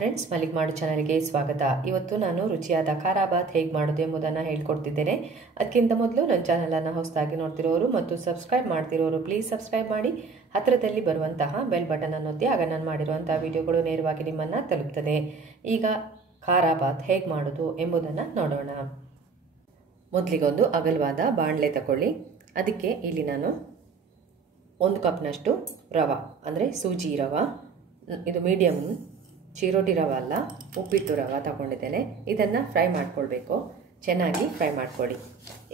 Hi friends, ಮಲ್ಲಿಗ್ಮಾಡು ಚಾನಲ್ಗೆ ಸ್ವಾಗತ. ಇವತ್ತು ನಾನು ರುಚಿಯಾದ ಖಾರಾ ಬಾತ್ ಹೇಗೆ ಮಾಡೋದು ಎಂಬುದನ್ನು ಹೇಳ್ಕೊಡ್ತಿದ್ದೇನೆ. ಅದಕ್ಕಿಂತ ಮೊದಲು ನನ್ನ ಚಾನಲನ್ನು ಹೊಸದಾಗಿ ನೋಡ್ತಿರೋರು ಮತ್ತು ಸಬ್ಸ್ಕ್ರೈಬ್ ಮಾಡ್ತಿರೋರು ಪ್ಲೀಸ್ ಸಬ್ಸ್ಕ್ರೈಬ್ ಮಾಡಿ, ಹತ್ತಿರದಲ್ಲಿ ಬರುವಂತಹ ಬೆಲ್ ಬಟನ್ ಅನ್ನು ಒತ್ತಿ. ಆಗ ನಾನು ಮಾಡಿರುವಂತಹ ವಿಡಿಯೋಗಳು ನೇರವಾಗಿ ನಿಮ್ಮನ್ನು ತಲುಪ್ತದೆ. ಈಗ ಖಾರಾ ಬಾತ್ ಹೇಗೆ ಮಾಡೋದು ಎಂಬುದನ್ನು ನೋಡೋಣ. ಮೊದಲಿಗೊಂದು ಅಗಲವಾದ ಬಾಣಲೆ ತಗೊಳ್ಳಿ. ಅದಕ್ಕೆ ಇಲ್ಲಿ ನಾನು 1 ಕಪ್ನಷ್ಟು ರವೆ ಅಂದರೆ ಸೂಜಿ ರವೆ, ಇದು ಮೀಡಿಯಮ್ ಚಿರೋಟಿ ರವೆ ಅಲ್ಲ, ಉಪ್ಪಿಟ್ಟು ರವೆ ತಗೊಂಡಿದ್ದೇನೆ. ಇದನ್ನು ಫ್ರೈ ಮಾಡ್ಕೊಳ್ಬೇಕು. ಚೆನ್ನಾಗಿ ಫ್ರೈ ಮಾಡ್ಕೊಳ್ಳಿ.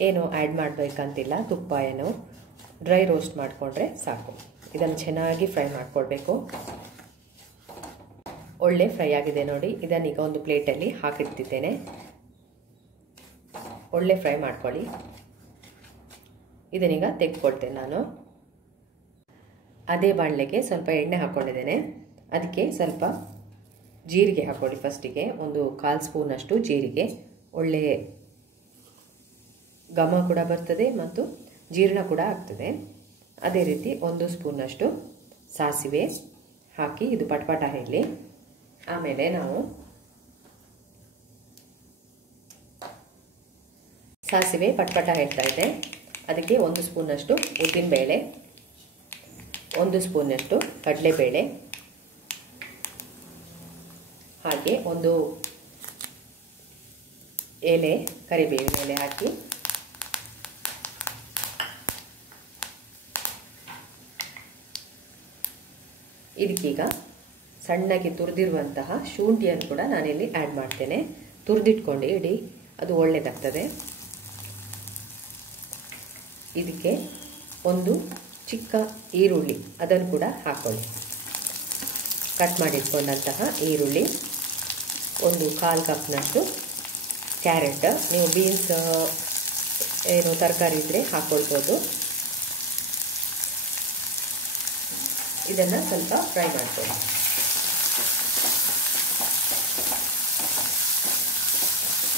ಏನು ಆ್ಯಡ್ ಮಾಡಬೇಕಂತಿಲ್ಲ, ತುಪ್ಪ ಏನು ಡ್ರೈ ರೋಸ್ಟ್ ಮಾಡಿಕೊಂಡ್ರೆ ಸಾಕು. ಇದನ್ನು ಚೆನ್ನಾಗಿ ಫ್ರೈ ಮಾಡ್ಕೊಳ್ಬೇಕು. ಒಳ್ಳೆ ಫ್ರೈ ಆಗಿದೆ ನೋಡಿ. ಇದನ್ನೀಗ ಒಂದು ಪ್ಲೇಟಲ್ಲಿ ಹಾಕಿಡ್ತಿದ್ದೇನೆ. ಒಳ್ಳೆ ಫ್ರೈ ಮಾಡ್ಕೊಳ್ಳಿ. ಇದನ್ನೀಗ ತೆಗೆದುಕೊಳ್ತೇನೆ ನಾನು. ಅದೇ ಬಾಣಲೆಗೆ ಸ್ವಲ್ಪ ಎಣ್ಣೆ ಹಾಕ್ಕೊಂಡಿದ್ದೇನೆ. ಅದಕ್ಕೆ ಸ್ವಲ್ಪ ಜೀರಿಗೆ ಹಾಕ್ಕೊಳ್ಳಿ. ಫಸ್ಟಿಗೆ ಒಂದು 1/4 ಸ್ಪೂನಷ್ಟು ಜೀರಿಗೆ. ಒಳ್ಳೆ ಘಮ ಕೂಡ ಬರ್ತದೆ ಮತ್ತು ಜೀರ್ಣ ಕೂಡ ಆಗ್ತದೆ. ಅದೇ ರೀತಿ 1 ಸ್ಪೂನಷ್ಟು ಸಾಸಿವೆ ಹಾಕಿ ಇದು ಪಟಪಟ ಹೇಳಿ. ಆಮೇಲೆ ನಾವು ಸಾಸಿವೆ ಪಟಪಟ ಹೇಳ್ತಾ ಇದೆ. ಅದಕ್ಕೆ 1 ಸ್ಪೂನಷ್ಟು ಉದ್ದಿನಬೇಳೆ, 1 ಸ್ಪೂನಷ್ಟು ಕಡಲೆಬೇಳೆ, ಹಾಗೆ 1 ಎಲೆ ಕರಿಬೇವಿನ ಎಲೆ ಹಾಕಿ ಇದಕ್ಕೀಗ ಸಣ್ಣಗೆ ತುರಿದಿರುವಂತಹ ಶುಂಠಿಯನ್ನು ಕೂಡ ನಾನಿಲ್ಲಿ ಆ್ಯಡ್ ಮಾಡ್ತೇನೆ. ತುರಿದಿಟ್ಕೊಂಡು ಇಡಿ, ಅದು ಒಳ್ಳೆಯದಾಗ್ತದೆ. ಇದಕ್ಕೆ 1 ಚಿಕ್ಕ ಈರುಳ್ಳಿ ಅದನ್ನು ಕೂಡ ಹಾಕ್ಕೊಳ್ಳಿ. ಕಟ್ ಮಾಡಿಟ್ಕೊಂಡಂತಹ ಈರುಳ್ಳಿ, 1/4 ಕಪ್ನಷ್ಟು ಕ್ಯಾರೆಟ್, ನೀವು ಬೀನ್ಸ್ ಏನು ತರಕಾರಿ ಇದ್ದರೆ ಹಾಕ್ಕೊಳ್ಬೋದು. ಇದನ್ನು ಸ್ವಲ್ಪ ಫ್ರೈ ಮಾಡ್ಕೊಳ್ಳಿ.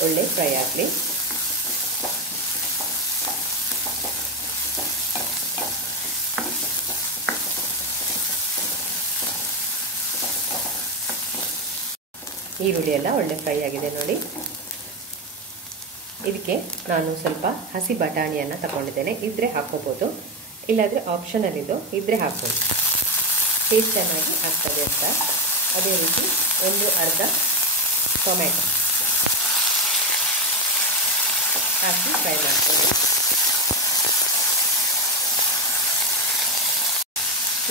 ಒಳ್ಳೆ ಫ್ರೈ ಆಗಲಿ. ಈರುಳ್ಳಿ ಎಲ್ಲ ಒಳ್ಳೆ ಫ್ರೈ ಆಗಿದೆ ನೋಡಿ. ಇದಕ್ಕೆ ನಾನು ಸ್ವಲ್ಪ ಹಸಿ ಬಟಾಣಿಯನ್ನು ತಗೊಂಡಿದ್ದೇನೆ. ಇದ್ದರೆ ಹಾಕ್ಕೋಬೋದು, ಇಲ್ಲಾಂದರೆ ಆಪ್ಷನಲ್ ಇದು, ಇದ್ದರೆ ಹಾಕ್ಬೋದು. ಟೇಸ್ಟ್ ಚೆನ್ನಾಗಿ ಆಗ್ತದೆ ಅಂತ. ಅದೇ ರೀತಿ 1 ಅರ್ಧ ಟೊಮೆಟೊ ಹಾಕಿ ಫ್ರೈ ಮಾಡ್ಕೊಳ್ಳಿ.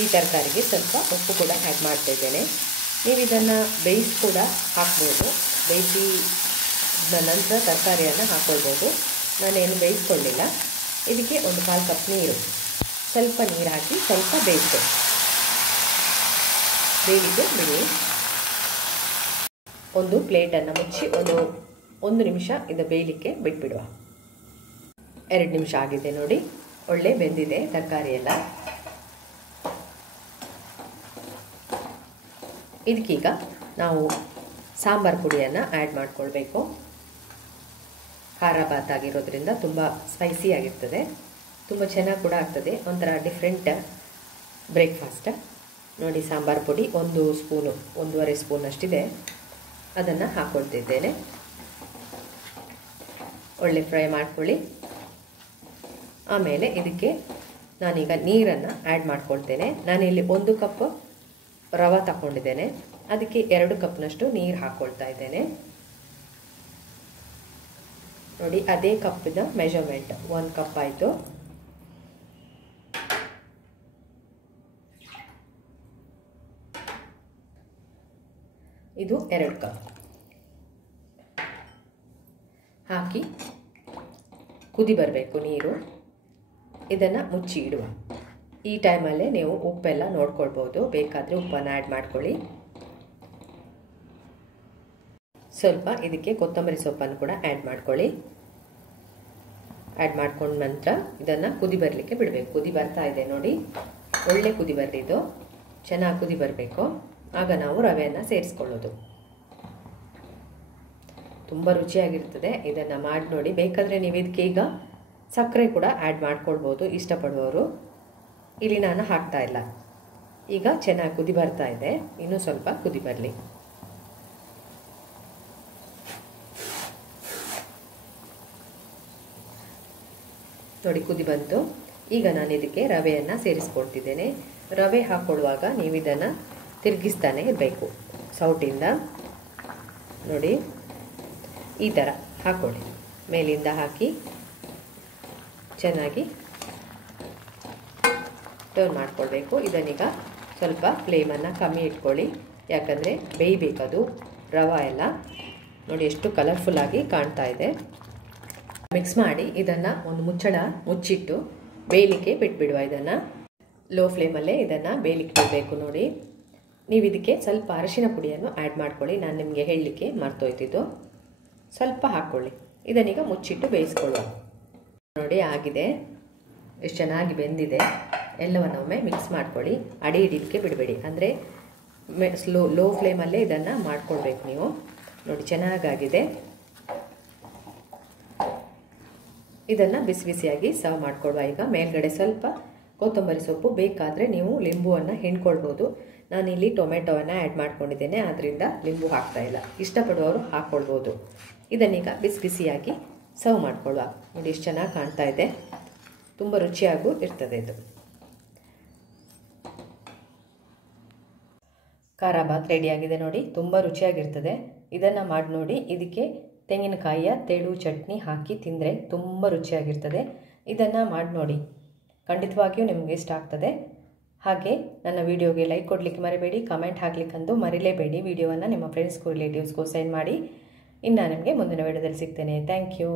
ಈ ತರಕಾರಿಗೆ ಸ್ವಲ್ಪ ಉಪ್ಪು ಕೂಡ ಆ್ಯಡ್ ಮಾಡ್ತಾ ಇದ್ದೇನೆ. ನೀವು ಇದನ್ನು ಬೇಯಿಸಿ ಕೂಡ ಹಾಕ್ಬೋದು. ಬೇಯಿಸಿ ನಂತರ ತರಕಾರಿಯನ್ನು ಹಾಕ್ಕೊಳ್ಬೋದು. ನಾನೇನು ಬೇಯಿಸ್ಕೊಳ್ಳಿಲ್ಲ. ಇದಕ್ಕೆ 1/4 ಕಪ್ ನೀರು, ಸ್ವಲ್ಪ ನೀರು ಹಾಕಿ ಸ್ವಲ್ಪ ಬೇಯಿಸ್ಕೊಳ್ಳಿ. ಬೇಯಿಗೆ ಬಿಡಿ. ಒಂದು ಪ್ಲೇಟನ್ನು ಮುಚ್ಚಿ ಒಂದು ನಿಮಿಷ ಇದು ಬೇಯಲಿಕ್ಕೆ ಬಿಟ್ಬಿಡುವ. 2 ನಿಮಿಷ ಆಗಿದೆ ನೋಡಿ. ಒಳ್ಳೆ ಬೆಂದಿದೆ ತರಕಾರಿ ಎಲ್ಲ. ಇದಕ್ಕೀಗ ನಾವು ಸಾಂಬಾರು ಪುಡಿಯನ್ನು ಆ್ಯಡ್ ಮಾಡ್ಕೊಳ್ಬೇಕು. ಖಾರಾ ಬಾತ್ ಆಗಿರೋದ್ರಿಂದ ತುಂಬ ಸ್ಪೈಸಿ ಆಗಿರ್ತದೆ, ತುಂಬ ಚೆನ್ನಾಗಿ ಕೂಡ ಆಗ್ತದೆ. ಒಂಥರ ಡಿಫ್ರೆಂಟ್ ಬ್ರೇಕ್ಫಾಸ್ಟ್ ನೋಡಿ. ಸಾಂಬಾರು ಪುಡಿ 1 ಸ್ಪೂನು, 1.5 ಸ್ಪೂನಷ್ಟಿದೆ. ಅದನ್ನು ಹಾಕ್ಕೊಳ್ತಿದ್ದೇನೆ. ಒಳ್ಳೆ ಫ್ರೈ ಮಾಡ್ಕೊಳ್ಳಿ. ಆಮೇಲೆ ಇದಕ್ಕೆ ನಾನೀಗ ನೀರನ್ನು ಆ್ಯಡ್ ಮಾಡ್ಕೊಳ್ತೇನೆ. ನಾನಿಲ್ಲಿ 1 ಕಪ್ ರವೆ ತಗೊಂಡಿದ್ದೇನೆ. ಅದಕ್ಕೆ 2 ಕಪ್ನಷ್ಟು ನೀರು ಹಾಕ್ಕೊಳ್ತಾ ಇದ್ದೇನೆ ನೋಡಿ. ಅದೇ ಕಪ್ಪಿನ ಮೆಜರ್ಮೆಂಟ್ 1 ಕಪ್ ಆಯಿತು. ಇದು 2 ಕಪ್ ಹಾಕಿ ಕುದಿ ಬರಬೇಕು ನೀರು. ಇದನ್ನು ಮುಚ್ಚಿ ಇಡುವ. ಈ ಟೈಮಲ್ಲೇ ನೀವು ಉಪ್ಪೆಲ್ಲ ನೋಡ್ಕೊಳ್ಬೋದು. ಬೇಕಾದರೆ ಉಪ್ಪನ್ನು ಆ್ಯಡ್ ಮಾಡ್ಕೊಳ್ಳಿ. ಸ್ವಲ್ಪ ಇದಕ್ಕೆ ಕೊತ್ತಂಬರಿ ಸೊಪ್ಪನ್ನು ಕೂಡ ಆ್ಯಡ್ ಮಾಡ್ಕೊಳ್ಳಿ. ಆ್ಯಡ್ ಮಾಡ್ಕೊಂಡ ನಂತರ ಇದನ್ನು ಕುದಿ ಬರಲಿಕ್ಕೆ ಬಿಡಬೇಕು. ಕುದಿ ಬರ್ತಾ ಇದೆ ನೋಡಿ. ಒಳ್ಳೆ ಕುದಿ ಬರಲಿ. ಇದು ಚೆನ್ನಾಗಿ ಕುದಿ ಬರಬೇಕು. ಆಗ ನಾವು ರವೆಯನ್ನು ಸೇರಿಸ್ಕೊಳ್ಳೋದು. ತುಂಬ ರುಚಿಯಾಗಿರ್ತದೆ. ಇದನ್ನು ಮಾಡಿ ನೋಡಿ. ಬೇಕಾದರೆ ನೀವು ಇದಕ್ಕೆ ಈಗ ಸಕ್ಕರೆ ಕೂಡ ಆ್ಯಡ್ ಮಾಡ್ಕೊಳ್ಬೋದು ಇಷ್ಟಪಡುವವರು. ಇಲ್ಲಿ ನಾನು ಹಾಕ್ತಾ ಇಲ್ಲ. ಈಗ ಚೆನ್ನಾಗಿ ಕುದಿ ಬರ್ತಾ ಇದೆ. ಇನ್ನೂ ಸ್ವಲ್ಪ ಕುದಿ ಬರಲಿ. ನೋಡಿ ಕುದಿ ಬಂತು. ಈಗ ನಾನು ಇದಕ್ಕೆ ರವೆಯನ್ನು ಸೇರಿಸ್ಕೊಳ್ತಿದ್ದೇನೆ. ರವೆ ಹಾಕ್ಕೊಳ್ಳುವಾಗ ನೀವು ಇದನ್ನು ತಿರುಗಿಸ್ತಾನೆ ಇರಬೇಕು ಸೌಟಿಂದ. ನೋಡಿ ಈ ಥರ ಹಾಕ್ಕೊಳ್ಳಿ. ಮೇಲಿಂದ ಹಾಕಿ ಚೆನ್ನಾಗಿ ಟರ್ನ್ ಮಾಡ್ಕೊಳ್ಬೇಕು. ಇದನ್ನೀಗ ಸ್ವಲ್ಪ ಫ್ಲೇಮನ್ನು ಕಮ್ಮಿ ಇಟ್ಕೊಳ್ಳಿ, ಯಾಕಂದರೆ ಬೇಯಬೇಕದು ರವೆ ಎಲ್ಲ. ನೋಡಿ ಎಷ್ಟು ಕಲರ್ಫುಲ್ಲಾಗಿ ಕಾಣ್ತಾ ಇದೆ. ಮಿಕ್ಸ್ ಮಾಡಿ ಇದನ್ನು ಒಂದು ಮುಚ್ಚಿಟ್ಟು ಬೇಯಲಿಕ್ಕೆ ಬಿಟ್ಬಿಡುವ. ಇದನ್ನು ಲೋ ಫ್ಲೇಮಲ್ಲೇ ಇದನ್ನು ಬೇಯಲಿಕ್ಕೆ ಬಿಡಬೇಕು. ನೋಡಿ ನೀವು ಇದಕ್ಕೆ ಸ್ವಲ್ಪ ಅರಿಶಿನ ಪುಡಿಯನ್ನು ಆ್ಯಡ್ ಮಾಡ್ಕೊಳ್ಳಿ. ನಾನು ನಿಮಗೆ ಹೇಳಲಿಕ್ಕೆ ಮರ್ತೋಯ್ತಿದ್ದು, ಸ್ವಲ್ಪ ಹಾಕ್ಕೊಳ್ಳಿ. ಇದನ್ನೀಗ ಮುಚ್ಚಿಟ್ಟು ಬೇಯಿಸ್ಕೊಳ್ಳುವ. ನೋಡಿ ಆಗಿದೆ, ಎಷ್ಟು ಚೆನ್ನಾಗಿ ಬೆಂದಿದೆ. ಎಲ್ಲವನ್ನೊಮ್ಮೆ ಮಿಕ್ಸ್ ಮಾಡ್ಕೊಳ್ಳಿ. ಅಡಿ ಹಿಡಿಲಿಕ್ಕೆ ಬಿಡಬೇಡಿ, ಅಂದರೆ ಲೋ ಫ್ಲೇಮಲ್ಲೇ ಇದನ್ನು ಮಾಡ್ಕೊಳ್ಬೇಕು ನೀವು. ನೋಡಿ ಚೆನ್ನಾಗಾಗಿದೆ. ಇದನ್ನು ಬಿಸಿ ಬಿಸಿಯಾಗಿ ಸರ್ವ್ ಮಾಡ್ಕೊಳ್ವಾ. ಈಗ ಮೇಲ್ಗಡೆ ಸ್ವಲ್ಪ ಕೊತ್ತಂಬರಿ ಸೊಪ್ಪು, ಬೇಕಾದರೆ ನೀವು ಲಿಂಬುವನ್ನು ಹಿಂಡ್ಕೊಳ್ಬೋದು. ನಾನಿಲ್ಲಿ ಟೊಮೆಟೊವನ್ನು ಆ್ಯಡ್ ಮಾಡ್ಕೊಂಡಿದ್ದೇನೆ, ಆದ್ದರಿಂದ ಲಿಂಬು ಹಾಕ್ತಾ ಇಲ್ಲ. ಇಷ್ಟಪಡುವವರು ಹಾಕ್ಕೊಳ್ಬೋದು. ಇದನ್ನೀಗ ಬಿಸಿ ಬಿಸಿಯಾಗಿ ಸರ್ವ್ ಮಾಡ್ಕೊಳ್ಳುವ. ನೋಡಿ ಎಷ್ಟು ಚೆನ್ನಾಗಿ ಕಾಣ್ತಾ ಇದೆ, ತುಂಬ ರುಚಿಯಾಗೂ ಇರ್ತದೆ ಇದು. ಖಾರ ಬಾತ್ ರೆಡಿಯಾಗಿದೆ ನೋಡಿ, ತುಂಬ ರುಚಿಯಾಗಿರ್ತದೆ. ಇದನ್ನು ಮಾಡಿ ನೋಡಿ. ಇದಕ್ಕೆ ತೆಂಗಿನಕಾಯಿಯ ತೆಳು ಚಟ್ನಿ ಹಾಕಿ ತಿಂದರೆ ತುಂಬ ರುಚಿಯಾಗಿರ್ತದೆ. ಇದನ್ನು ಮಾಡಿ ನೋಡಿ, ಖಂಡಿತವಾಗಿಯೂ ನಿಮಗೆ ಇಷ್ಟ ಆಗ್ತದೆ. ಹಾಗೆ ನನ್ನ ವಿಡಿಯೋಗೆ ಲೈಕ್ ಕೊಡಲಿಕ್ಕೆ ಮರಿಬೇಡಿ, ಕಮೆಂಟ್ ಹಾಕ್ಲಿಕ್ಕಂತೂ ಮರಿಲೇಬೇಡಿ. ವಿಡಿಯೋವನ್ನು ನಿಮ್ಮ ಫ್ರೆಂಡ್ಸ್ಗೂ ರಿಲೇಟಿವ್ಸ್ಗೂ ಸೆಂಡ್ ಮಾಡಿ. ಇನ್ನು ನಿಮಗೆ ಮುಂದಿನ ವಿಡಿಯೋದಲ್ಲಿ ಸಿಗ್ತೇನೆ. Thank you.